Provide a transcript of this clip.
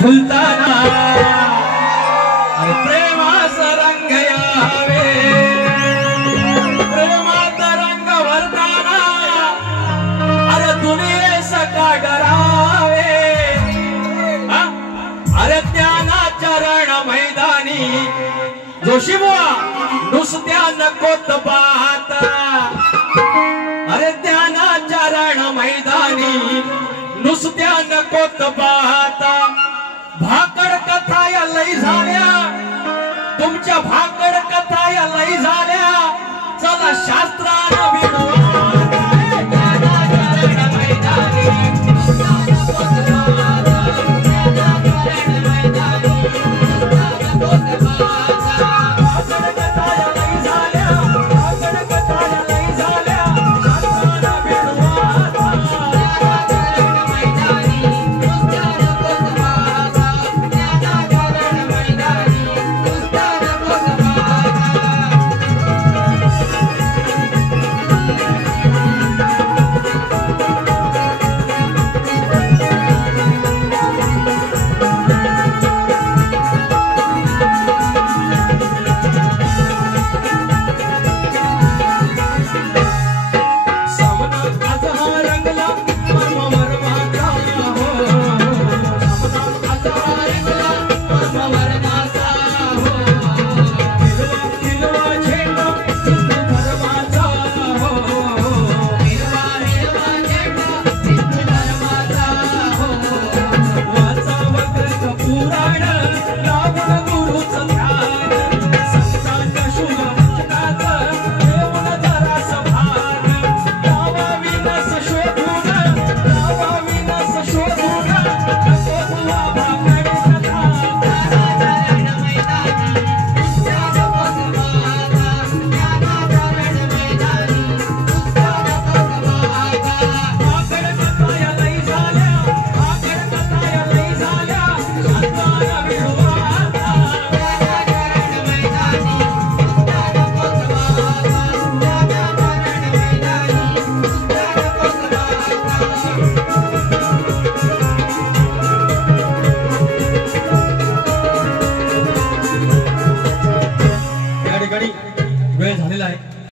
झुलताना अरे प्रेमास रंग यावे प्रेमात रंग भरताना अरे दुनियेस का डरावे अरे ज्ञानाच्या रण मैदानी जोशीबुवा नुसत्या नकोत पाहता अरे ज्ञानाच्या रण मैदानी नुसत्या नकोत पाहता भाकड कथा या लई झाल्या तुमच्या भाकड कथा या लई झाल्या चला शास्त्रानं